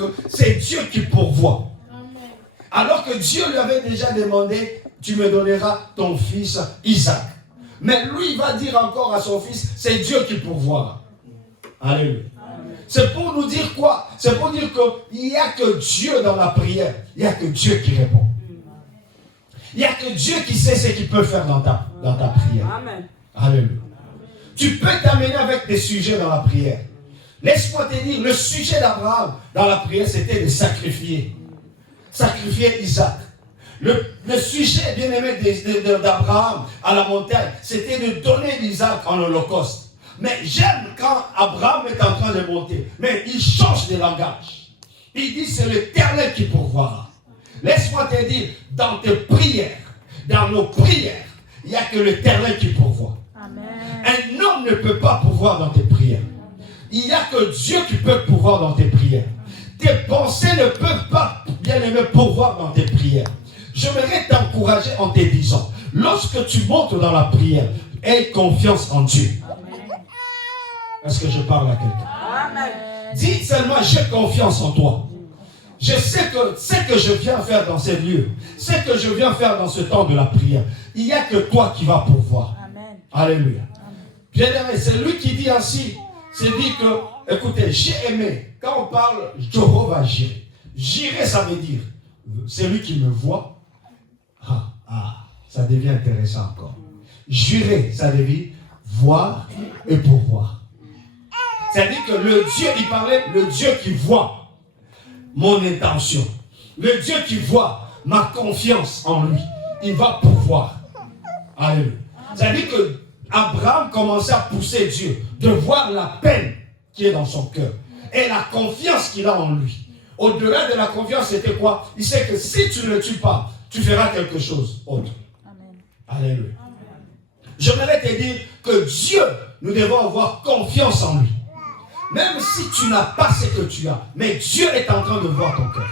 que c'est Dieu qui pourvoit. Alors que Dieu lui avait déjà demandé, tu me donneras ton fils Isaac. Mais lui, il va dire encore à son fils, c'est Dieu qui pourvoira. Alléluia. C'est pour nous dire quoi? C'est pour dire qu'il n'y a que Dieu dans la prière. Il n'y a que Dieu qui répond. Il n'y a que Dieu qui sait ce qu'il peut faire dans ta prière. Amen. Alléluia. Tu peux t'amener avec des sujets dans la prière. Laisse-moi te dire, le sujet d'Abraham dans la prière, c'était de sacrifier. Sacrifier Isaac. Le sujet bien-aimé d'Abraham à la montagne, c'était de donner Isaac en holocauste. Mais j'aime quand Abraham est en train de monter. Mais il change de langage. Il dit, c'est l'Éternel qui pourvoira. Laisse-moi te dire, dans tes prières, dans nos prières, il n'y a que l'Éternel qui pourvoit. Amen. Un homme ne peut pas pouvoir dans tes prières. Il n'y a que Dieu qui peut pouvoir dans tes prières. Tes pensées ne peuvent pas, bien aimé, pouvoir dans tes prières. J'aimerais t'encourager en te disant, lorsque tu montes dans la prière, aie confiance en Dieu. Est-ce que je parle à quelqu'un? Dis seulement, j'ai confiance en toi. Je sais que ce que je viens faire dans ces lieux, ce que je viens faire dans ce temps de la prière, il n'y a que toi qui vas pouvoir. Amen. Alléluia. Bien aimé, c'est lui qui dit ainsi. C'est dit que, écoutez, j'ai aimé. Quand on parle Jéhovah Jireh, Jireh, ça veut dire, c'est lui qui me voit. Ça devient intéressant encore. Jurer, ça veut dire voir et pourvoir. C'est-à-dire que le Dieu, il parlait, le Dieu qui voit mon intention. Le Dieu qui voit ma confiance en lui. Il va pouvoir. Alléluia. C'est-à-dire que Abraham commençait à pousser Dieu de voir la peine qui est dans son cœur et la confiance qu'il a en lui. Au-delà de la confiance, c'était quoi? Il sait que si tu ne le tues pas, tu feras quelque chose autre. Amen. Alléluia. J'aimerais te dire que Dieu, nous devons avoir confiance en lui. Même si tu n'as pas ce que tu as, mais Dieu est en train de voir ton cœur.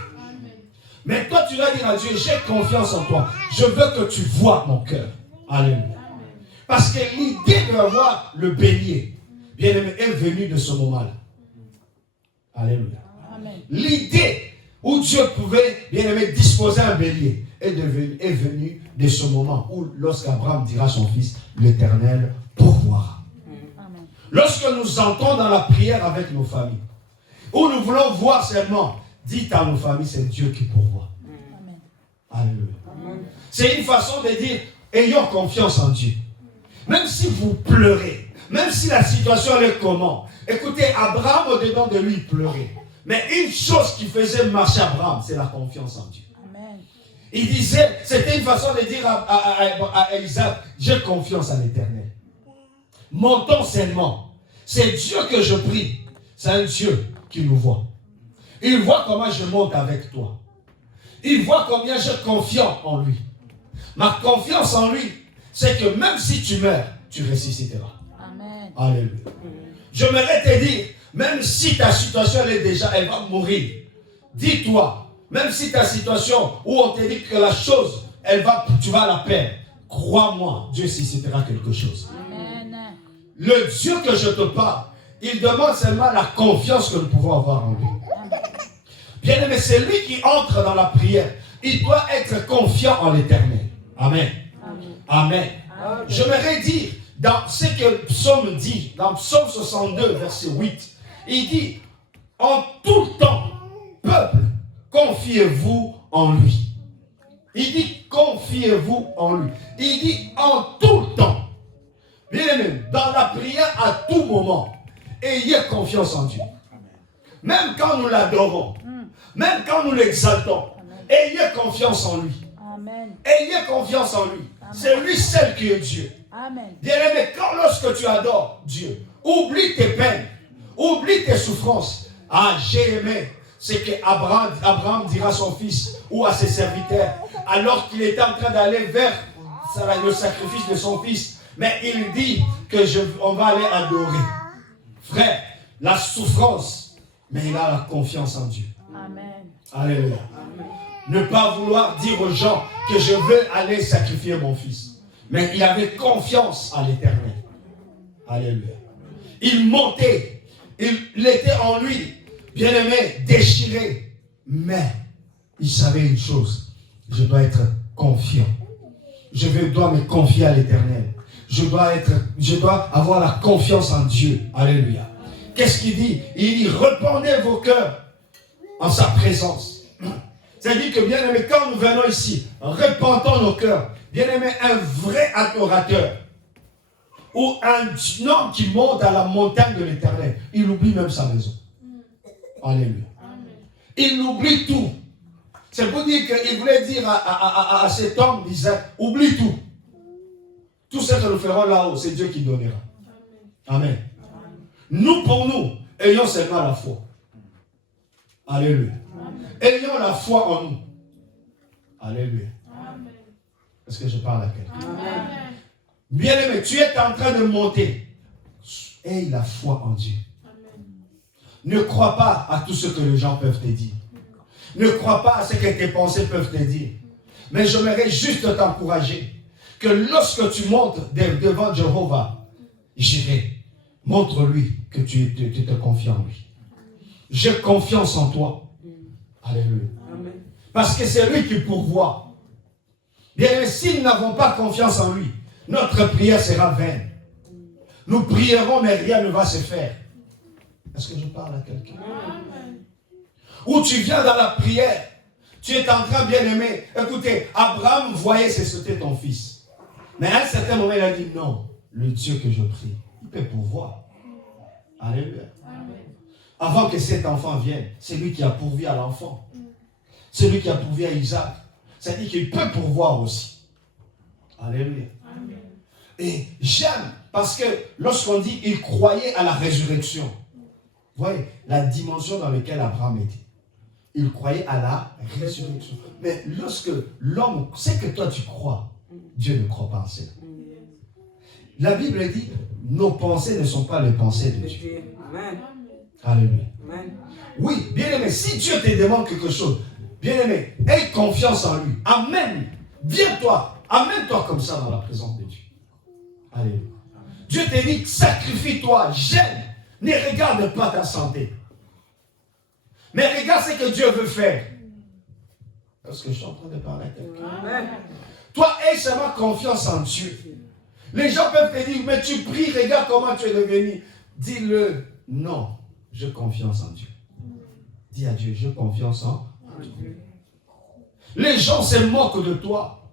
Mais toi, tu vas dire à Dieu, j'ai confiance en toi. Je veux que tu vois mon cœur. Alléluia. Parce que l'idée d'avoir le bélier, bien aimé, est venue de ce moment-là. Alléluia. L'idée où Dieu pouvait, bien aimé, disposer un bélier est venue de ce moment où, lorsqu'Abraham dira à son fils, l'Éternel pourvoira. Lorsque nous entrons dans la prière avec nos familles, où nous voulons voir seulement, dites à nos familles, c'est Dieu qui pourvoit. Alléluia. C'est une façon de dire, ayons confiance en Dieu. Même si vous pleurez, même si la situation est comment, écoutez, Abraham au-dedans de lui, il pleurait. Mais une chose qui faisait marcher Abraham, c'est la confiance en Dieu. Amen. Il disait, c'était une façon de dire à Isaac, j'ai confiance en l'Éternel. Montons seulement. C'est Dieu que je prie. C'est un Dieu qui nous voit. Il voit comment je monte avec toi. Il voit combien je suis confiant en lui. Ma confiance en lui, c'est que même si tu meurs, tu ressusciteras. Amen. Alléluia. J'aimerais te dire, même si ta situation elle va mourir, dis-toi, même si ta situation où on te dit que la chose, tu vas la perdre, crois-moi, Dieu suscitera quelque chose. Amen. Le Dieu que je te parle, il demande seulement la confiance que nous pouvons avoir en lui. Bien aimé, c'est lui qui entre dans la prière. Il doit être confiant en l'Éternel. Amen. Amen. Amen. J'aimerais dire, dans ce que Psaume dit, dans Psaume 62, verset 8, il dit, en tout temps, peuple, confiez-vous en lui. Il dit, confiez-vous en lui. Il dit, en tout temps. Bien aimé, dans la prière, à tout moment, ayez confiance en Dieu. Même quand nous l'adorons, même quand nous l'exaltons, ayez confiance en lui. Amen. Ayez confiance en lui. C'est lui seul qui est Dieu. Amen. Bien aimé, lorsque tu adores Dieu, oublie tes peines, oublie tes souffrances. J'ai aimé ce que Abraham dira à son fils ou à ses serviteurs, alors qu'il était en train d'aller vers le sacrifice de son fils. Mais il dit qu'on va aller adorer. Frère, la souffrance, mais il a la confiance en Dieu. Amen. Alléluia. Ne pas vouloir dire aux gens que je veux aller sacrifier mon fils. Mais il avait confiance en l'Éternel. Alléluia. Il montait. Il était en lui. bien-aimé, déchiré. Mais il savait une chose. Je dois être confiant. Je dois me confier à l'Éternel. Je dois avoir la confiance en Dieu. Alléluia. Qu'est-ce qu'il dit? Il dit, répandez vos cœurs en sa présence. C'est-à-dire que, bien aimé, quand nous venons ici, répandons nos cœurs. Bien aimé, un vrai adorateur ou un homme qui monte à la montagne de l'Éternel, il oublie même sa maison. Alléluia. Il oublie tout. C'est pour dire qu'il voulait dire à cet homme, il disait, oublie tout. Tout ce que nous ferons là-haut, c'est Dieu qui donnera. Amen. Nous, pour nous, ayons seulement la foi. Alléluia. Ayons la foi en nous. Alléluia. Est-ce que je parle à quelqu'un? Bien-aimé, tu es en train de monter. Aie la foi en Dieu. Ne crois pas à tout ce que les gens peuvent te dire. Ne crois pas à ce que tes pensées peuvent te dire. Mais j'aimerais juste t'encourager que lorsque tu montes devant Jéhovah, j'irai. Montre-lui que tu te confies en lui. J'ai confiance en toi. Alléluia. Parce que c'est lui qui pourvoit. Bien, si nous n'avons pas confiance en lui, notre prière sera vaine. Nous prierons, mais rien ne va se faire. Est-ce que je parle à quelqu'un? Ou tu viens dans la prière, tu es en train, bien aimé. Écoutez, Abraham voyait c'était ton fils. Mais à un certain moment, il a dit non, le Dieu que je prie, il peut pourvoir. Alléluia. Avant que cet enfant vienne, c'est lui qui a pourvu à l'enfant. C'est lui qui a pourvu à Isaac. C'est-à-dire qu'il peut pourvoir aussi. Alléluia. Et j'aime, parce que lorsqu'on dit il croyait à la résurrection, vous voyez, la dimension dans laquelle Abraham était. Il croyait à la résurrection. Mais lorsque l'homme sait que toi tu crois, Dieu ne croit pas en cela. La Bible dit, nos pensées ne sont pas les pensées de Dieu. Alléluia. Oui, bien aimé, si Dieu te demande quelque chose, bien aimé, aie confiance en lui. Amen. Viens-toi, amène-toi comme ça dans la présence de Dieu. Alléluia. Dieu te dit, sacrifie-toi, gêne. Ne regarde pas ta santé. Mais regarde ce que Dieu veut faire. Est-ce que je suis en train de parler à quelqu'un? Toi, aie seulement confiance en Dieu. Les gens peuvent te dire, mais tu pries, regarde comment tu es devenu. Dis-le, non, j'ai confiance en Dieu. Dis à Dieu, j'ai confiance en Dieu. Les gens se moquent de toi.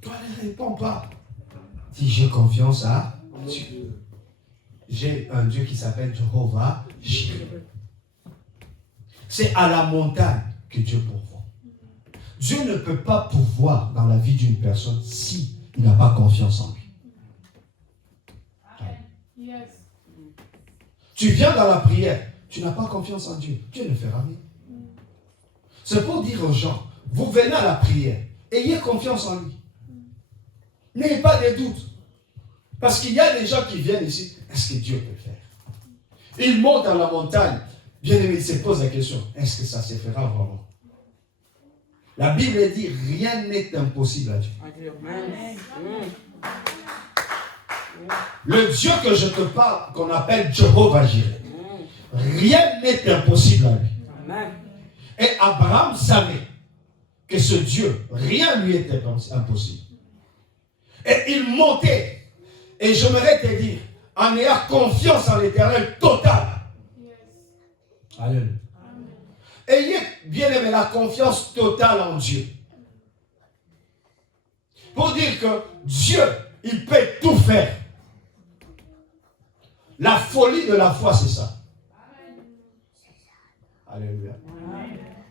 Toi, ne réponds pas. Dis, j'ai confiance à Dieu. J'ai un Dieu qui s'appelle Jéhovah Jireh. C'est à la montagne que Dieu pourvoit. Dieu ne peut pas pourvoir dans la vie d'une personne si il n'a pas confiance en lui. Yes. Tu viens dans la prière, tu n'as pas confiance en Dieu, Dieu ne fera rien. C'est pour dire aux gens, vous venez à la prière, ayez confiance en lui. N'ayez pas de doute. Parce qu'il y a des gens qui viennent ici, est-ce que Dieu peut faire? Ils montent dans la montagne, bien aimé, ils se posent la question, est-ce que ça se fera vraiment? La Bible dit, rien n'est impossible à Dieu. Le Dieu que je te parle, qu'on appelle Jéhovah Jireh, rien n'est impossible à lui. Et Abraham savait que ce Dieu, rien lui était impossible. Et il montait. Et j'aimerais te dire, en ayant confiance en l'Éternel total. Alléluia. Ayez, bien aimé, la confiance totale en Dieu. Pour dire que Dieu, il peut tout faire. La folie de la foi, c'est ça. Alléluia.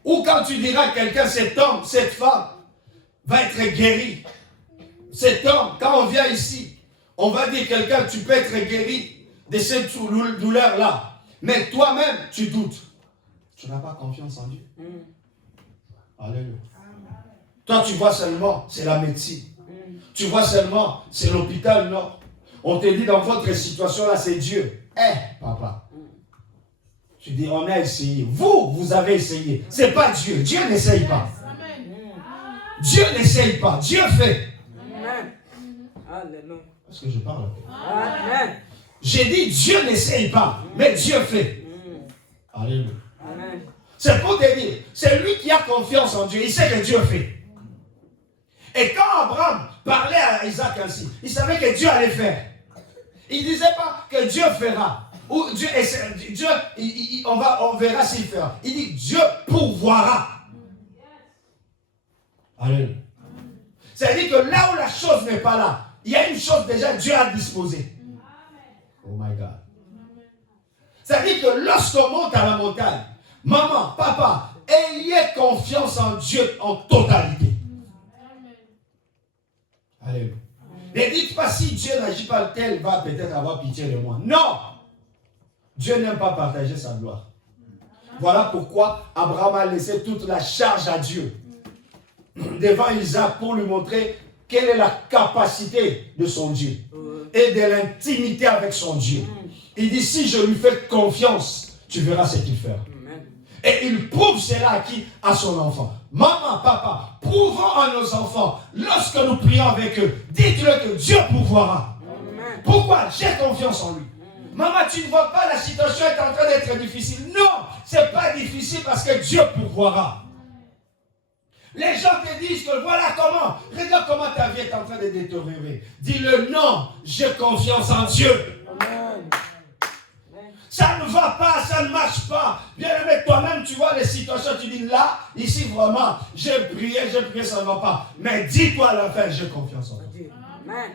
Ou quand tu diras à quelqu'un, cet homme, cette femme va être guéri. Cet homme, quand on vient ici, on va dire quelqu'un, tu peux être guéri de cette douleur-là. Mais toi-même, tu doutes. Tu n'as pas confiance en Dieu. Alléluia. Toi, tu vois seulement, c'est la médecine. Tu vois seulement, c'est l'hôpital, non. On te dit dans votre situation-là, c'est Dieu. Papa. Tu dis, on a essayé. Vous avez essayé. Ce n'est pas Dieu. Dieu n'essaye pas. Dieu n'essaye pas. Dieu fait. Alléluia. Est-ce que je parle? Amen. J'ai dit, Dieu n'essaye pas, mais Dieu fait. Alléluia. C'est pour te dire, c'est lui qui a confiance en Dieu. Il sait que Dieu fait. Et quand Abraham parlait à Isaac ainsi, il savait que Dieu allait faire. Il ne disait pas que Dieu fera. Ou Dieu, on verra s'il fera. Il dit Dieu pourvoira. Alléluia. C'est-à-dire que là où la chose n'est pas là, il y a une chose déjà Dieu a disposée. Oh my God. C'est-à-dire que lorsqu'on monte à la montagne, maman, papa, ayez confiance en Dieu en totalité. Alléluia. Ne dites pas si Dieu n'agit pas tel, va peut-être avoir pitié de moi. Non! Dieu n'aime pas partager sa gloire. Voilà pourquoi Abraham a laissé toute la charge à Dieu devant Isaac pour lui montrer quelle est la capacité de son Dieu et de l'intimité avec son Dieu. Il dit, si je lui fais confiance, tu verras ce qu'il fera. Et il prouve cela à qui? À son enfant. Maman, papa, prouvons à nos enfants, lorsque nous prions avec eux, dites-le que Dieu pourvoira. Pourquoi? J'ai confiance en lui. Maman, tu ne vois pas la situation est en train d'être difficile. Non, ce n'est pas difficile parce que Dieu pourvoira. Les gens te disent que voilà comment, regarde comment ta vie est en train de détériorer. Dis-le non, j'ai confiance en Dieu. Amen. Ça ne va pas, ça ne marche pas. Bien aimé, toi-même, tu vois les situations, tu dis là, ici vraiment, j'ai prié, ça ne va pas. Mais dis-toi à la fin, j'ai confiance en Dieu. Amen.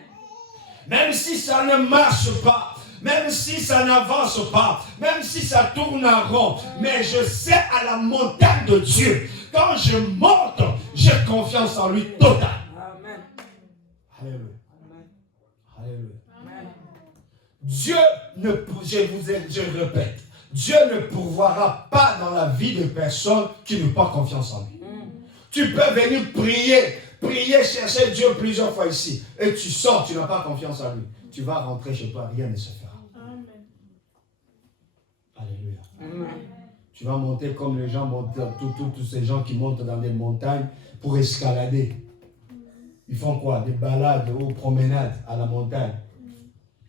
Même si ça ne marche pas, même si ça n'avance pas, même si ça tourne en rond, mais je sais à la montagne de Dieu, quand je monte, j'ai confiance en lui total. Amen. Alléluia. Alléluia. Dieu ne, je répète, Dieu ne pourvoira pas dans la vie de personnes qui n'ont pas confiance en lui. Tu peux venir prier, chercher Dieu plusieurs fois ici, et tu sors, tu n'as pas confiance en lui. Tu vas rentrer chez toi, rien ne se fera. Amen. Alléluia. Amen. Tu vas monter comme les gens montent, tous ces gens qui montent dans des montagnes pour escalader. Ils font quoi? Des balades ou promenades à la montagne.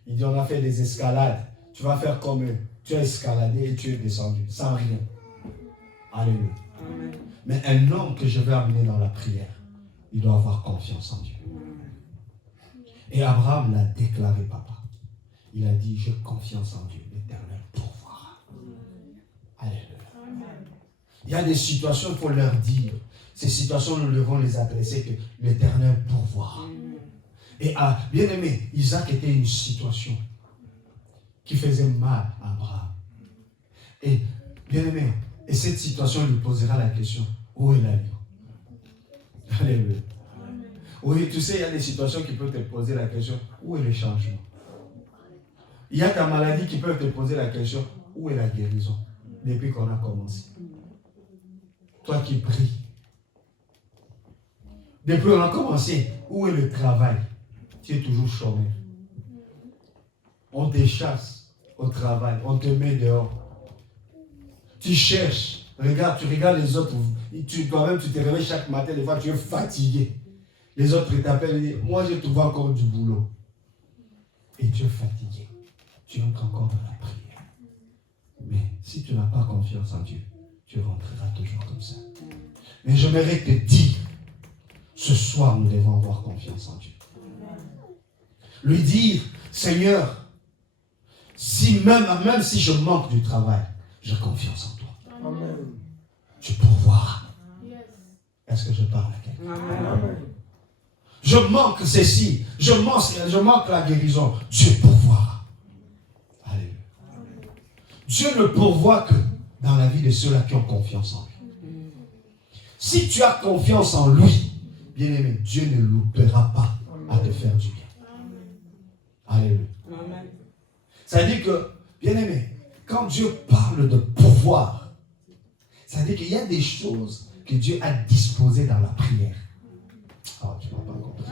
Ils disent on a fait des escalades. Tu vas faire comme eux. Tu as escaladé et tu es descendu sans rien. Alléluia. Amen. Mais un homme que je vais amener dans la prière, il doit avoir confiance en Dieu. Et Abraham l'a déclaré, papa. Il a dit, j'ai confiance en Dieu, l'Éternel pourvoira. Alléluia. Il y a des situations, il faut leur dire. Ces situations, nous devons les adresser que l'Éternel pourvoira. Et bien aimé, Isaac était une situation qui faisait mal à Abraham. Et bien aimé, et cette situation lui posera la question, où est l'agneau? Alléluia. Oui, tu sais, il y a des situations qui peuvent te poser la question, où est le changement? Il y a ta maladie qui peut te poser la question, où est la guérison? Depuis qu'on a commencé. Toi qui pries. Depuis qu'on a commencé, où est le travail? Tu es toujours chômeur. On te chasse au travail, on te met dehors. Tu cherches, tu regardes les autres, toi-même tu te réveilles chaque matin, des fois tu es fatigué. Les autres t'appellent et disent, moi je te vois encore du boulot. Et tu es fatigué. Tu entres encore dans la prière. Mais si tu n'as pas confiance en Dieu, tu rentreras toujours comme ça. Mais j'aimerais te dire, ce soir nous devons avoir confiance en Dieu. Lui dire, Seigneur, même si je manque du travail, j'ai confiance en toi. Amen. Tu pourvoiras. Est-ce que je parle à quelqu'un? Amen. Je manque ceci, je manque la guérison. Dieu pourvoira. Alléluia. Dieu ne pourvoit que dans la vie de ceux-là qui ont confiance en lui. Si tu as confiance en lui, bien aimé, Dieu ne loupera pas à te faire du bien. Alléluia. Ça veut dire que, bien aimé, quand Dieu parle de pouvoir, ça veut dire qu'il y a des choses que Dieu a disposées dans la prière. Oh, tu m'as pas compris.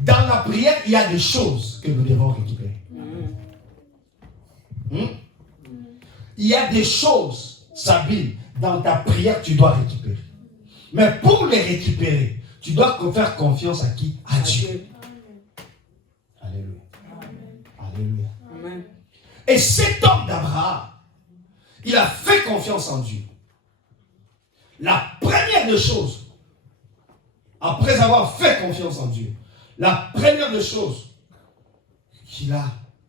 Dans la prière, il y a des choses que nous devons récupérer. Il y a des choses, Sabine, dans ta prière, tu dois récupérer. Mais pour les récupérer, tu dois faire confiance à qui? À Dieu. Alléluia. Alléluia. Et cet homme d'Abraham, Il a fait confiance en Dieu. La première des choses, après avoir fait confiance en Dieu, la première des choses qu'il a,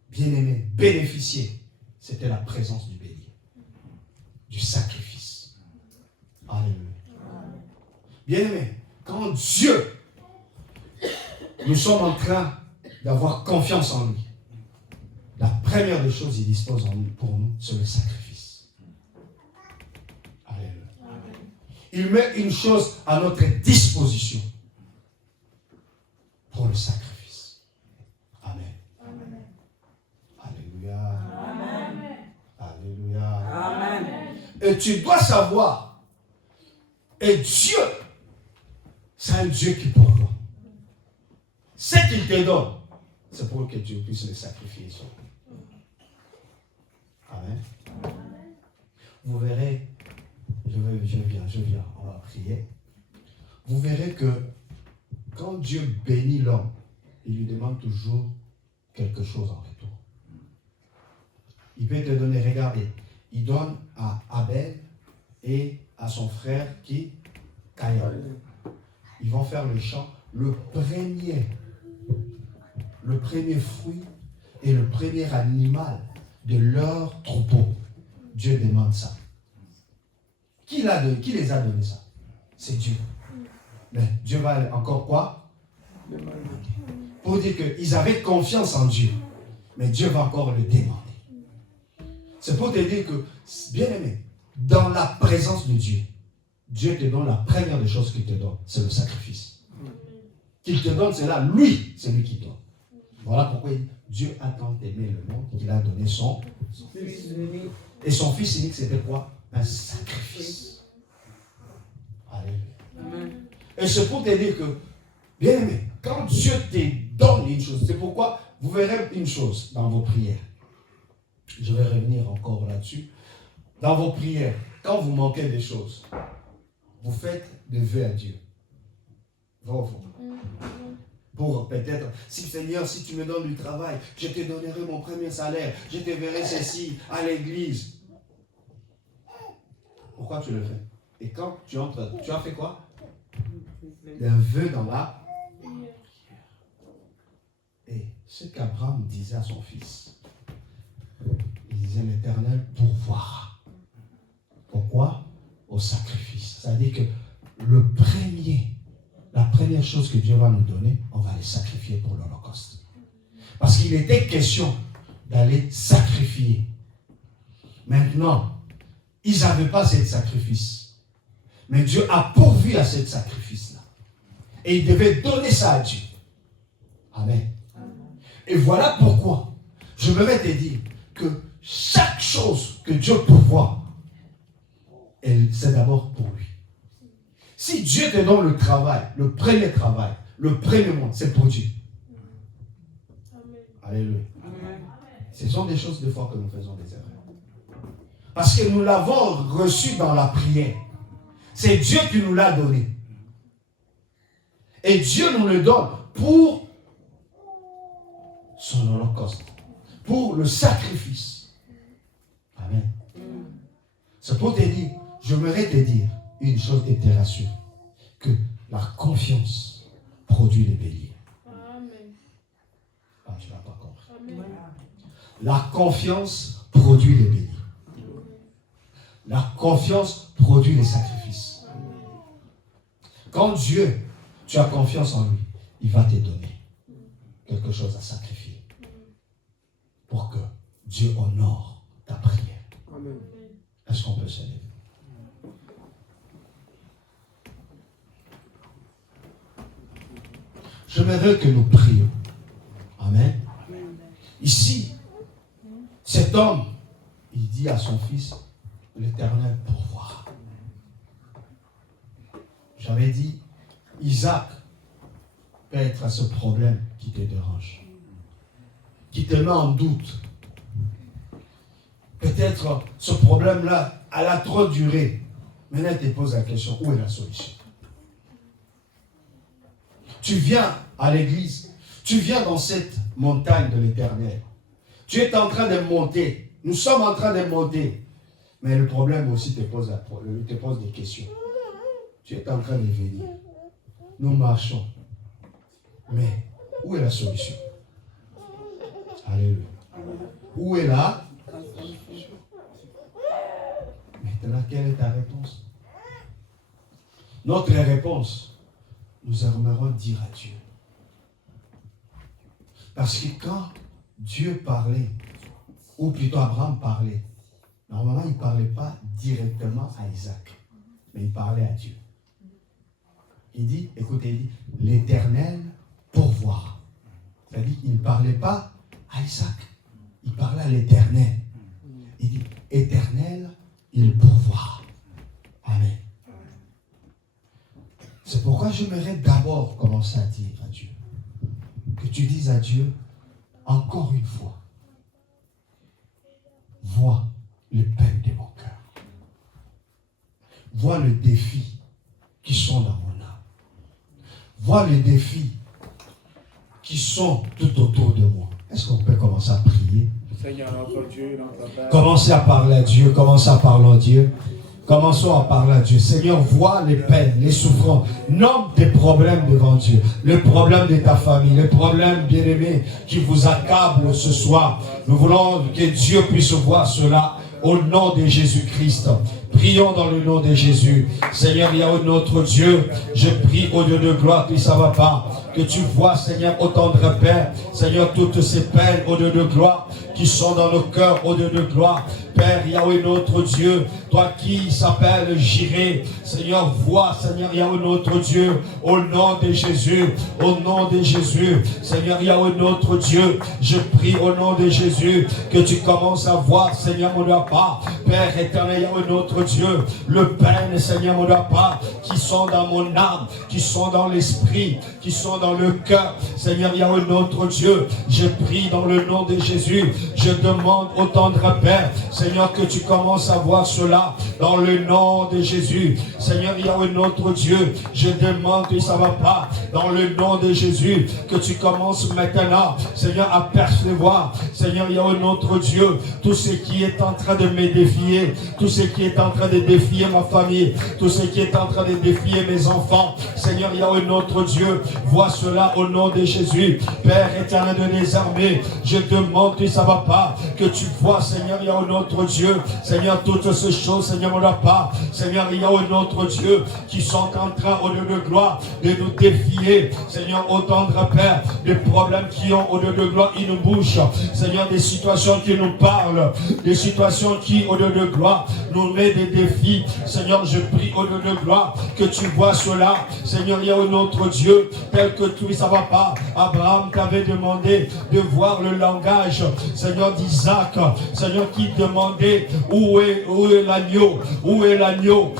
bien aimé, bénéficié, c'était la présence du bélier, du sacrifice. Alléluia. Bien aimé, quand Dieu, nous sommes en train d'avoir confiance en lui, la première des choses qu'il dispose pour nous, c'est le sacrifice. Alléluia. Il met une chose à notre disposition pour le sacrifice. Amen. Amen. Alléluia. Amen. Alléluia. Amen. Et tu dois savoir, et Dieu, c'est un Dieu qui pourvoit. Ce qu'il te donne, c'est pour que Dieu puisse le sacrifier sur lui. Amen. Vous verrez, je viens, on va prier. Vous verrez que quand Dieu bénit l'homme, il lui demande toujours quelque chose en retour. Il peut te donner, regardez, il donne à Abel et à son frère qui, Caïn. Ils vont faire le champ, le premier fruit et le premier animal de leur troupeau. Dieu demande ça. Qui les a donné ça? C'est Dieu. Mais Dieu va encore quoi? Pour dire qu'ils avaient confiance en Dieu. Mais Dieu va encore le demander. C'est pour te dire que, bien aimé, dans la présence de Dieu, Dieu te donne la première des choses qu'il te donne, c'est le sacrifice. Qu'il te donne, c'est là, lui, c'est lui qui donne. Voilà pourquoi Dieu a tant aimé le monde qu'il a donné son fils unique. Et son fils unique, c'était quoi? Un sacrifice. Alléluia. Et c'est pour te dire que, bien aimé, quand Dieu te donne une chose, c'est pourquoi vous verrez une chose dans vos prières. Je vais revenir encore là-dessus. Dans vos prières, quand vous manquez des choses, vous faites des vœux à Dieu. Pour peut-être, si Seigneur, si tu me donnes du travail, je te donnerai mon premier salaire, je te verrai ceci à l'église. Pourquoi tu le fais? Et quand tu entres, tu as fait quoi? Un vœu dans la prière. Et ce qu'Abraham disait à son fils, il disait l'Éternel pourvoira. Pourquoi? Au sacrifice. C'est-à-dire que la première chose que Dieu va nous donner, on va les sacrifier pour l'Holocauste. Parce qu'il était question d'aller sacrifier. Maintenant, ils n'avaient pas ce sacrifice. Mais Dieu a pourvu à ce sacrifice-là. Et il devait donner ça à Dieu. Amen. Et voilà pourquoi je me vais te dire que chaque chose que Dieu pourvoit, c'est d'abord pour lui. Si Dieu te donne le travail, le premier monde, c'est pour Dieu. Amen. Alléluia. Amen. Ce sont des choses des fois que nous faisons des erreurs. Parce que nous l'avons reçu dans la prière. C'est Dieu qui nous l'a donné. Et Dieu nous le donne pour son holocauste, pour le sacrifice. Amen. C'est pour te dire, j'aimerais te dire une chose et te rassure, que la confiance produit les béliers. Amen. Ah, tu n'as pas compris. Amen. La confiance produit les béliers. La confiance produit les sacrifices. Quand Dieu, tu as confiance en lui, il va te donner quelque chose à sacrifier pour que Dieu honore ta prière. Amen. Est-ce qu'on peut se lever? J'aimerais que nous prions. Amen. Ici, cet homme, il dit à son fils, l'Éternel pourvoira. J'avais dit, Isaac peut être à ce problème qui te dérange, qui te met en doute. Peut-être ce problème-là, elle a trop duré. Maintenant, elle te pose la question, où est la solution? Tu viens à l'église, tu viens dans cette montagne de l'Éternel. Tu es en train de monter, nous sommes en train de monter. Mais le problème aussi te pose des questions. Tu es en train de venir. Nous marchons. Mais où est la solution? Alléluia. Où est la solution? Maintenant, quelle est ta réponse? Notre réponse, nous aimerons dire à Dieu. Parce que quand Dieu parlait, ou plutôt Abraham parlait, normalement il ne parlait pas directement à Isaac, mais il parlait à Dieu. Il dit, écoutez, il dit, l'Éternel pourvoira. C'est-à-dire qu'il ne parlait pas à Isaac, il parlait à l'Éternel. Il dit, Éternel, il pourvoira. Amen. C'est pourquoi j'aimerais d'abord commencer à dire à Dieu, que tu dises à Dieu, encore une fois, vois les peines de mon cœur. Vois les défis qui sont dans mon âme. Vois les défis qui sont tout autour de moi. Est-ce qu'on peut commencer à prier? Seigneur, notre Dieu, notre Père. Commencez à parler à Dieu, commencez à parler à Dieu. Commençons à parler à Dieu. Seigneur, vois les peines, les souffrances. Nomme tes problèmes devant Dieu. Le problème de ta famille, le problème, bien-aimé, qui vous accable ce soir. Nous voulons que Dieu puisse voir cela au nom de Jésus-Christ. Prions dans le nom de Jésus. Seigneur, Yahweh, notre Dieu, je prie au Dieu de gloire, que ça va pas. Que tu vois, Seigneur, au tendre Père, Seigneur, toutes ces peines au Dieu de gloire qui sont dans nos cœurs, au Dieu de gloire. Père Yahweh, notre Dieu, toi qui s'appelle Jireh, Seigneur, vois, Seigneur Yahweh, notre Dieu, au nom de Jésus, au nom de Jésus, Seigneur Yahweh, notre Dieu, je prie au nom de Jésus, que tu commences à voir, Seigneur, mon Papa, Père éternel, Yahweh, notre Dieu, le peine, Seigneur, mon Papa, qui sont dans mon âme, qui sont dans l'esprit, qui sont dans le cœur, Seigneur Yahweh, notre Dieu, je prie dans le nom de Jésus, je demande au tendre Père, Seigneur, que tu commences à voir cela dans le nom de Jésus. Seigneur Yahweh, notre Dieu, je demande que ça ne va pas dans le nom de Jésus, que tu commences maintenant, Seigneur, à percevoir, Seigneur Yahweh, notre Dieu, tout ce qui est en train de me défier, tout ce qui est en train de défier ma famille, tout ce qui est en train de défier mes enfants. Seigneur Yahweh, notre Dieu, vois cela au nom de Jésus. Père éternel des armées, je demande que ça ne va pas, que tu vois, Seigneur Yahweh, notre Dieu, Seigneur, toutes ces choses, Seigneur, mon Papa, Seigneur, Yahweh, notre Dieu, qui sont en train, au Dieu de gloire, de nous défier, Seigneur, au tendre Père, des problèmes qui ont, au Dieu de gloire, une bouche, Seigneur, des situations qui nous parlent, des situations qui, au Dieu de gloire, nous met des défis. Seigneur, je prie, au Dieu de gloire, que tu vois cela, Seigneur, Yahweh, notre Dieu, tel que tout, ça va pas. Abraham t'avait demandé de voir le langage, Seigneur, d'Isaac, Seigneur, qui demandait où est l'agneau, où est l'agneau,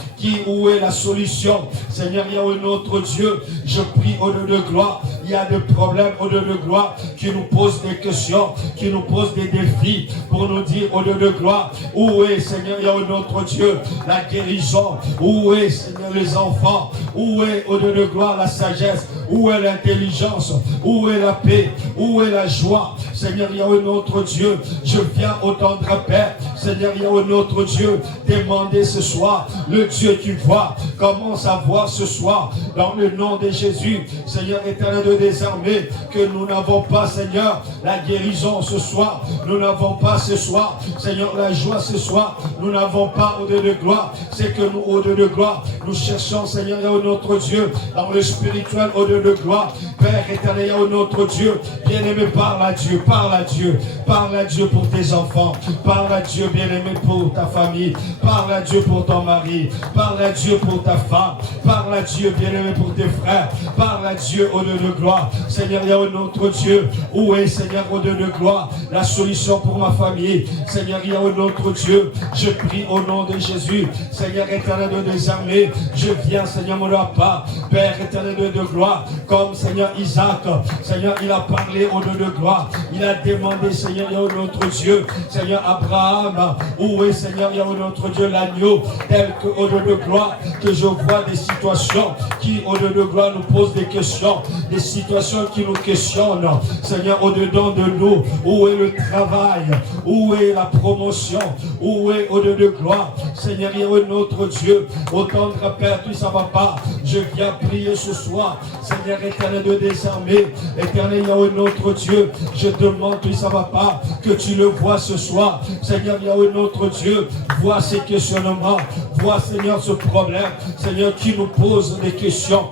où est la solution. Seigneur Yahweh, notre Dieu, je prie au Dieu de gloire, il y a des problèmes au Dieu de gloire qui nous posent des questions, qui nous posent des défis pour nous dire au Dieu de gloire, où est, Seigneur Yahweh, notre Dieu, la guérison, où est, Seigneur, les enfants, où est, au Dieu de gloire, la sagesse, où est l'intelligence, où est la paix, où est la joie. Seigneur Yahweh, notre Dieu, je viens au tendre Père, Seigneur Yahweh, notre Dieu, demander ce soir, le Dieu qui voit, commence à voir ce soir, dans le nom de Jésus, Seigneur éternel des armées, que nous n'avons pas, Seigneur, la guérison ce soir, nous n'avons pas ce soir, Seigneur, la joie ce soir, nous n'avons pas au Dieu de gloire, c'est que nous, au Dieu de gloire, nous cherchons, Seigneur Yahweh, notre Dieu, dans le spirituel, au Dieu de gloire, Père éternel, Yahweh, notre Dieu, bien-aimé, parle à Dieu, parle à Dieu, parle à Dieu pour tes enfants, parle à Dieu, bien-aimé, pour ta famille, parle à Dieu pour ton mari, parle à Dieu pour ta femme, parle à Dieu, bien-aimé, pour tes frères, parle à Dieu au Dieu de gloire. Seigneur Yahweh, notre Dieu, où est, Seigneur, au Dieu de gloire, la solution pour ma famille. Seigneur Yahweh, notre Dieu, je prie au nom de Jésus, Seigneur éternel des armées, je viens, Seigneur, mon Papa, Père éternel de gloire, gloire, comme Seigneur Isaac, Seigneur, il a parlé au Dieu de gloire, il a demandé, Seigneur, il y a notre Dieu, Seigneur Abraham, où est, Seigneur, il y a notre Dieu l'agneau, tel que au Dieu de gloire, que je vois des situations qui, au Dieu de gloire, nous posent des questions, des situations qui nous questionnent, Seigneur, au-dedans de nous, où est le travail, où est la promotion, où est, au Dieu de gloire, Seigneur, il y a notre Dieu, au tendre Père, tout ça va pas, je viens prier ce soir, Seigneur éternel de des armées, éternel, il y a notre Dieu, je demande, tout ça va pas, que tu le vois ce soir, Seigneur, il y a notre Dieu, vois ces questionnements, vois, Seigneur, ce problème, Seigneur, qui nous pose des questions.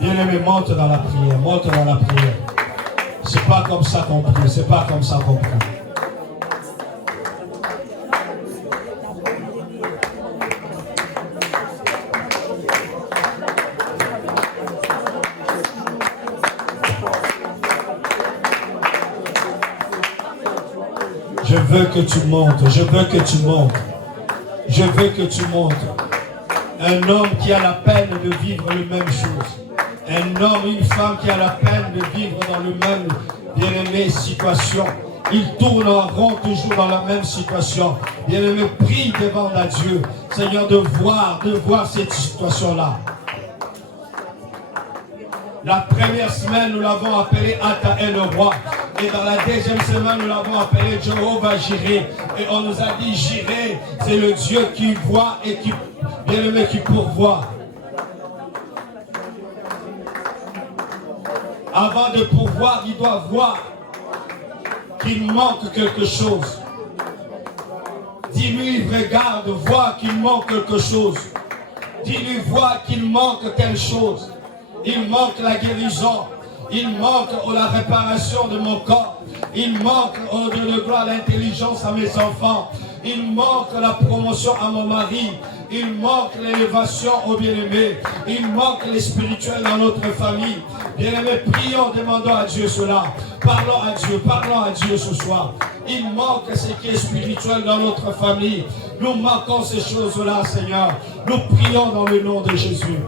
Bien-aimé, monte dans la prière, monte dans la prière. C'est pas comme ça qu'on prie, c'est pas comme ça qu'on prie. Je veux que tu montes, je veux que tu montes, je veux que tu montes. Un homme qui a la peine de vivre les mêmes choses. Un homme, une femme qui a la peine de vivre dans le même, bien-aimé, situation. Il tourne en rond toujours dans la même situation. Bien-aimé, prie devant la Dieu, Seigneur, de voir cette situation-là. La première semaine, nous l'avons appelé Ataël le roi. Et dans la deuxième semaine, nous l'avons appelé Jéhovah Jireh. Et on nous a dit Jireh, c'est le Dieu qui voit et qui, bien-aimé, qui pourvoit. Avant de pourvoir, il doit voir qu'il manque quelque chose. Dis-lui, regarde, vois qu'il manque quelque chose. Dis-lui, vois qu'il manque telle chose. Il manque la guérison. Il manque la réparation de mon corps. Il manque, au Dieu de gloire, l'intelligence à mes enfants. Il manque la promotion à mon mari. Il manque l'élévation au bien-aimé. Il manque les spirituels dans notre famille. Bien-aimé, prions, demandons à Dieu cela. Parlons à Dieu ce soir. Il manque ce qui est spirituel dans notre famille. Nous manquons ces choses-là, Seigneur. Nous prions dans le nom de Jésus.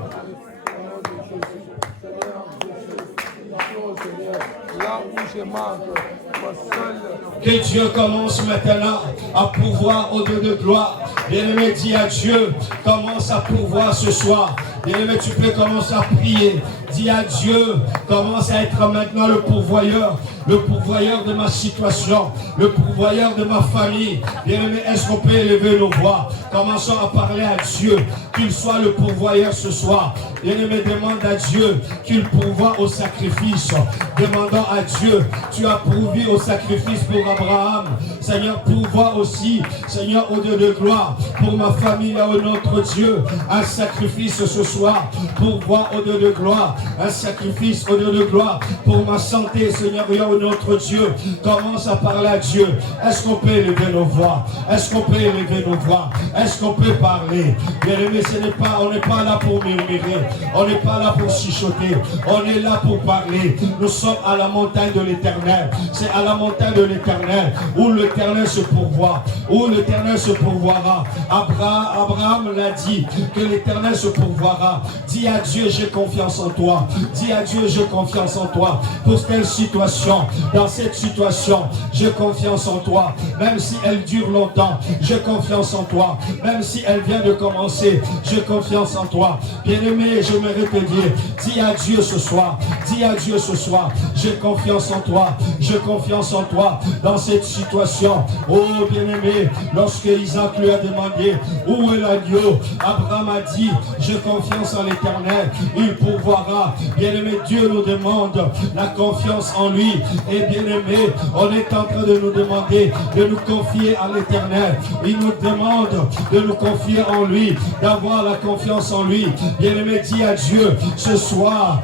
Que Dieu commence maintenant à pouvoir au Dieu de gloire. Bien-aimé, dis à Dieu, commence à pouvoir ce soir. Bien-aimé, tu peux commencer à prier. Dis à Dieu, commence à être maintenant le pourvoyeur de ma situation, le pourvoyeur de ma famille. Bien-aimé, est-ce qu'on peut élever nos voix? Commençons à parler à Dieu, qu'il soit le pourvoyeur ce soir. Bien-aimé, demande à Dieu qu'il pourvoie au sacrifice. Demandons à Dieu, tu as pourvu au sacrifice pour Abraham. Seigneur, pourvois aussi, Seigneur, au Dieu de gloire, pour ma famille, là, au notre Dieu, un sacrifice ce soir. Pourvois au Dieu de gloire, un sacrifice au Dieu de gloire, pour ma santé, Seigneur, au notre Dieu. Commence à parler à Dieu. Est-ce qu'on peut élever nos voix? Est-ce qu'on peut élever nos voix? Est-ce qu'on peut parler? Bien-aimé, on n'est pas là pour murmurer. On n'est pas là pour chuchoter. On est là pour parler. Nous sommes à la montagne de l'Éternel. C'est à la montagne de l'Éternel où l'Éternel se pourvoit. Où l'Éternel se pourvoira. Abraham l'a dit que l'Éternel se pourvoira. Dis à Dieu, j'ai confiance en toi. Dis à Dieu, j'ai confiance en toi. Pour telle situation, dans cette situation, j'ai confiance en toi. Même si elle dure longtemps, j'ai confiance en toi. Même si elle vient de commencer, j'ai confiance en toi. Bien-aimé, j'aimerais te dire, dis à Dieu ce soir, dis à Dieu ce soir, j'ai confiance en toi, j'ai confiance en toi dans cette situation. Oh bien-aimé, lorsque Isaac lui a demandé où est l'agneau, Abraham a dit, j'ai confiance en l'Éternel, il pourvoira. Bien-aimé, Dieu nous demande la confiance en lui. Et bien-aimé, on est en train de nous demander de nous confier à l'Éternel. Il nous demande de nous confier en lui, d'avoir la confiance en lui. Bien-aimé, dis à Dieu, ce soir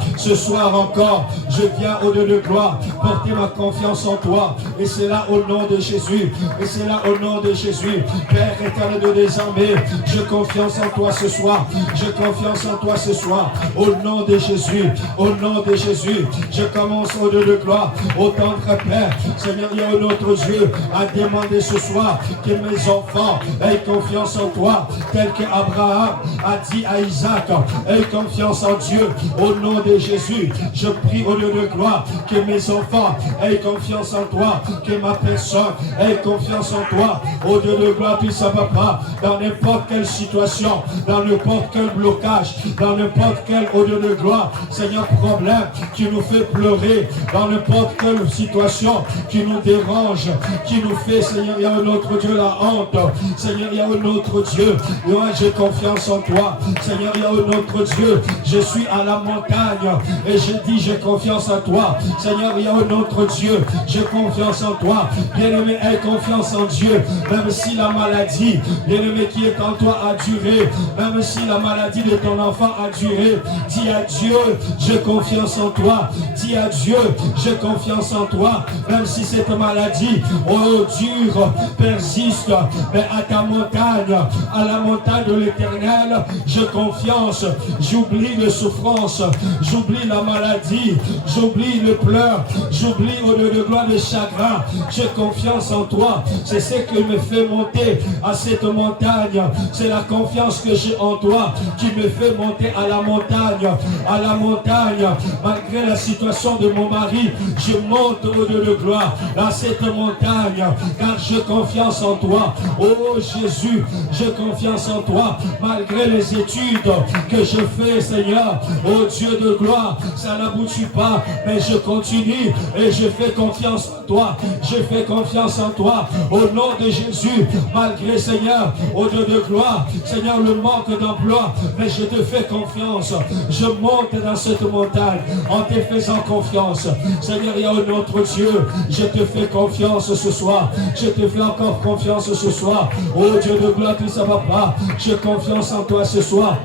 encore, Je viens au Dieu de gloire porter ma confiance en toi. Et c'est là au nom de Jésus. Et c'est là au nom de Jésus. Père éternel de désormais, je confiance en toi ce soir. Je confiance en toi ce soir. Au nom de Jésus. Au nom de Jésus. Je commence au Dieu de gloire. Au tendre Père. Seigneur, il y a notre Dieu à demander ce soir que mes enfants aient confiance en toi. Tel que Abraham a dit à Isaac, aie confiance en Dieu. Au nom de Jésus. Je prie au Dieu de gloire que mes enfants aient confiance en toi. Que ma personne ait confiance en toi. Au Dieu de gloire, tu ne sais pas, dans n'importe quelle situation, dans n'importe quel blocage, dans n'importe quel, au Dieu de gloire, Seigneur, problème qui nous fait pleurer, dans n'importe quelle situation qui nous dérange, qui nous fait, Seigneur, il y a un autre Dieu, la honte. Seigneur, il y a un autre Dieu. Moi, j'ai confiance en toi. Seigneur, il y a un autre Dieu. Je suis à la montagne et je dis, j'ai confiance en toi. Seigneur, il y a un autre Dieu. J'ai confiance en toi. Bien-aimé, aie confiance en Dieu. Même si la maladie, bien-aimé, qui est en toi a duré, même si la maladie de ton enfant a duré, dis à Dieu, j'ai confiance en toi. Dis à Dieu, j'ai confiance en toi. Même si cette maladie, oh, dure, persiste, mais à ta montagne, à la montagne de l'Éternel, j'ai confiance. J'oublie les souffrances, j'oublie la maladie, j'oublie le pleur, j'oublie au lieu de gloire le chagrin. J'ai confiance en toi. C'est ce qui me fait monter à cette montagne. C'est la confiance que j'ai en toi qui me fait monter à la montagne. À la montagne, malgré la situation de mon mari, je monte au Dieu de gloire à cette montagne, car j'ai confiance en toi. Oh Jésus, j'ai confiance en toi, malgré les études que je fais, Seigneur. Oh Dieu de gloire, ça n'aboutit pas, mais je continue et je fais confiance en toi. Je fais confiance en toi, au nom de Jésus, malgré, Seigneur, au Dieu de gloire, Seigneur, le manque d'emploi, mais je te fais confiance. Je monte dans cette montagne en te faisant confiance. Seigneur, il y a un autre Dieu. Je te fais confiance ce soir. Je te fais encore confiance ce soir. Oh Dieu de gloire, tout ça va pas. J'ai confiance en toi ce soir.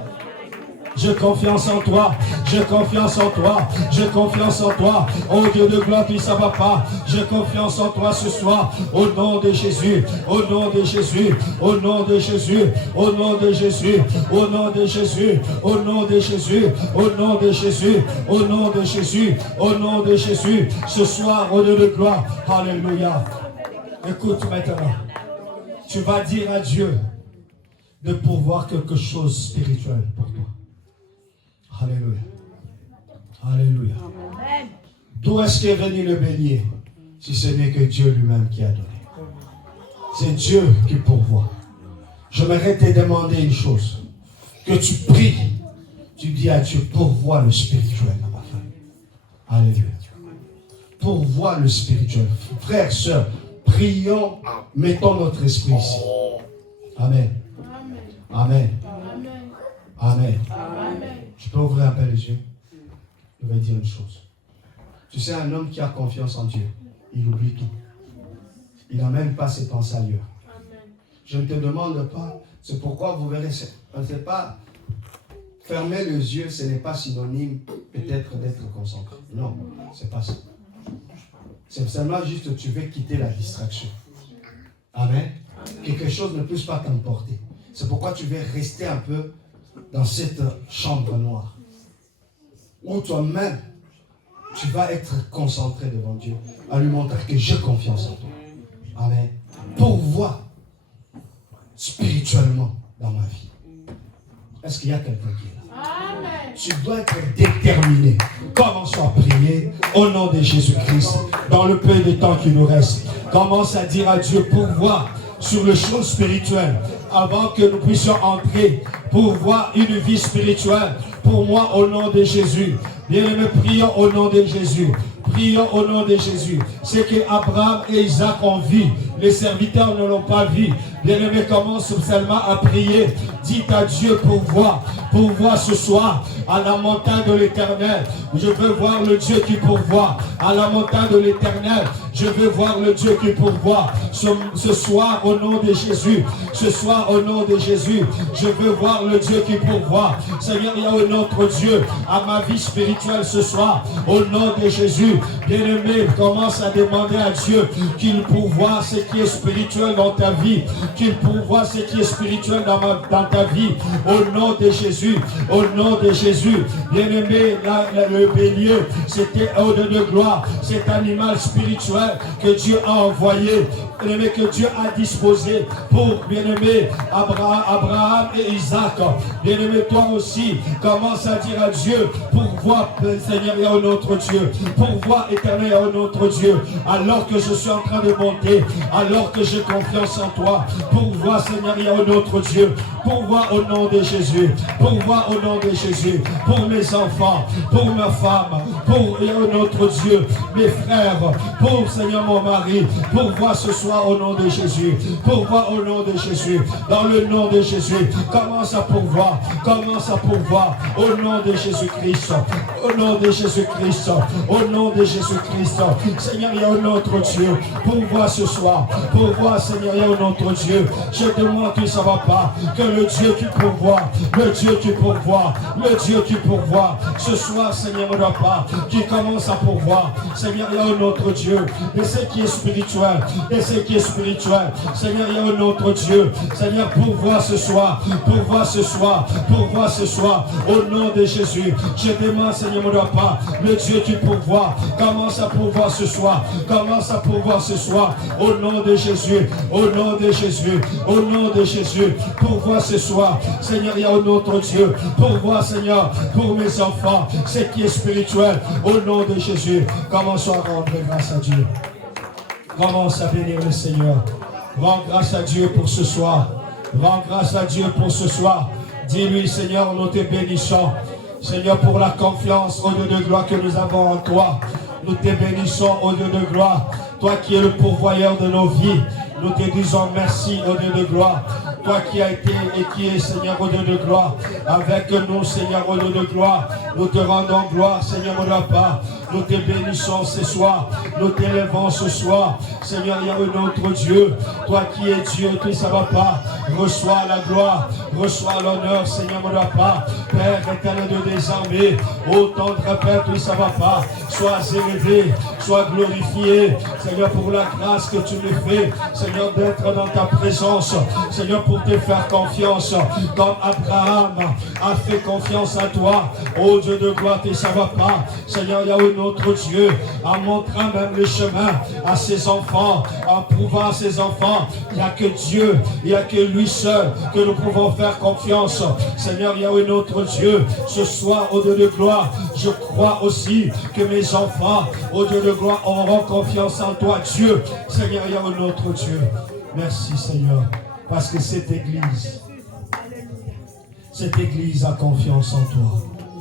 J'ai confiance en toi, j'ai confiance en toi, j'ai confiance en toi. Oh Dieu de gloire, puis ça va pas. J'ai confiance en toi ce soir, au nom de Jésus, au nom de Jésus, au nom de Jésus, au nom de Jésus, au nom de Jésus, au nom de Jésus, au nom de Jésus, au nom de Jésus, au nom de Jésus. Ce soir, au Dieu de gloire, alléluia. Écoute maintenant, tu vas dire à Dieu de pourvoir quelque chose de spirituel pour toi. Alléluia. Alléluia. D'où est-ce qu'est venu le bélier, si ce n'est que Dieu lui-même qui a donné? C'est Dieu qui pourvoit. J'aimerais te demander une chose. Que tu pries, tu dis à Dieu, pourvois le spirituel dans ma famille. Alléluia. Pourvois le spirituel. Frères, sœurs, prions, mettons notre esprit ici. Amen. Amen. Amen. Je peux ouvrir un peu les yeux? Je vais dire une chose. Tu sais, un homme qui a confiance en Dieu, il oublie tout. Il n'amène pas ses pensées ailleurs. Je ne te demande pas, c'est pourquoi vous verrez, on ne sait pas, fermer les yeux, ce n'est pas synonyme peut-être d'être concentré. Non, c'est pas ça. C'est seulement juste que tu veux quitter la distraction. Amen. Quelque chose ne puisse pas t'emporter. C'est pourquoi tu veux rester un peu dans cette chambre noire, où toi-même, tu vas être concentré devant Dieu, à lui montrer que j'ai confiance en toi. Amen. Pourvois spirituellement dans ma vie. Est-ce qu'il y a quelqu'un qui est là? Amen. Tu dois être déterminé. Commençons à prier au nom de Jésus-Christ, dans le peu de temps qui nous reste. Commence à dire à Dieu, pourvois sur les choses spirituelles, avant que nous puissions entrer pour voir une vie spirituelle pour moi au nom de Jésus. Bien-aimés, prions au nom de Jésus. Prions au nom de Jésus. C'est que Abraham et Isaac ont vu Les serviteurs ne l'ont pas vu. Bien-aimé, commence seulement à prier. Dites à Dieu pourvoit ce soir à la montagne de l'Éternel. Je veux voir le Dieu qui pourvoit à la montagne de l'Éternel. Je veux voir le Dieu qui pourvoit ce soir au nom de Jésus. Ce soir au nom de Jésus, je veux voir le Dieu qui pourvoit. Seigneur, il y a un autre Dieu à ma vie spirituelle ce soir. Au nom de Jésus, bien-aimé, commence à demander à Dieu qu'il pourvoit ce qui est spirituel dans ta vie. Qu'il pourvoit ce qui est spirituel dans ta vie. Au nom de Jésus, au nom de Jésus. Bien-aimé, le bélier, c'était au-delà de gloire. Cet animal spirituel que Dieu a envoyé, bien-aimé, que Dieu a disposé pour, bien-aimé, Abraham et Isaac. Bien-aimé, toi aussi, commence à dire à Dieu, pourvois, Seigneur, il y a un autre Dieu. Pourvois, éternel, il y a un autre Dieu. Alors que je suis en train de monter, alors que j'ai confiance en toi, pourvois, Seigneur, il y a un autre Dieu. Pourvois au nom de Jésus. Pourvois au nom de Jésus. Pour mes enfants, pour ma femme, pour un autre Dieu, mes frères, pour Seigneur mon mari, pourvois ce soir au nom de Jésus. Pourvois au nom de Jésus. Dans le nom de Jésus, commence à pourvoir. Commence à pourvoir au nom de Jésus-Christ. Au nom de Jésus-Christ. Au nom de Jésus-Christ. Seigneur, il y a un autre Dieu. Pourvois ce soir. Pourvois, Seigneur, il y a un autre Dieu. Je demande que ça ne va pas. Que le Dieu qui pourvoit, le Dieu qui pourvoit, le Dieu qui pourvoit. Ce soir, Seigneur, ne doit pas, qui commence à pourvoir. Seigneur, il y a un autre Dieu, de ce qui est spirituel, de ce qui est spirituel. Seigneur, il y a un autre Dieu. Seigneur, pourvois ce soir, pourvois ce soir, pourvois ce soir, au nom de Jésus. Je demande, Seigneur, ne doit pas, le Dieu qui pourvoit, commence à pourvoir ce soir, commence à pourvoir ce soir, au nom de Jésus, au nom de Jésus, au nom de Jésus, pourvois ce soir. Seigneur, il y a un autre Dieu. Pourvois, Seigneur, pour mes enfants, ce qui est spirituel, au nom de Jésus. Commençons à rendre grâce à Dieu. Commence à bénir le Seigneur. Rends grâce à Dieu pour ce soir. Rends grâce à Dieu pour ce soir. Dis-lui, Seigneur, nous te bénissons. Seigneur, pour la confiance au Dieu de gloire que nous avons en toi. Nous te bénissons au Dieu de gloire. Toi qui es le pourvoyeur de nos vies. Nous te disons merci au Dieu de gloire. Toi qui as été et qui es, Seigneur, au Dieu de gloire. Avec nous, Seigneur, au Dieu de gloire. Nous te rendons gloire, Seigneur, au Papa. Nous te bénissons ce soir. Nous t'élevons ce soir. Seigneur, il y a un autre Dieu. Toi qui es Dieu, tout ça va pas. Reçois la gloire. Reçois l'honneur, Seigneur, mon Papa. Père éternel de des armées. Ô tendre Père, tout ça va pas. Sois élevé. Sois glorifié. Seigneur, pour la grâce que tu me fais. Seigneur, d'être dans ta présence. Seigneur, pour te faire confiance. Comme Abraham a fait confiance à toi. Ô Dieu de gloire, tout ça va pas. Seigneur, il y a un autre Dieu, en montrant même le chemin à ses enfants, en prouvant à ses enfants, il n'y a que Dieu, il n'y a que lui seul que nous pouvons faire confiance. Seigneur, il y a un autre Dieu. Ce soir, au Dieu de gloire, je crois aussi que mes enfants, au Dieu de gloire, auront confiance en toi, Dieu. Seigneur, il y a un autre Dieu. Merci, Seigneur, parce que cette église a confiance en toi.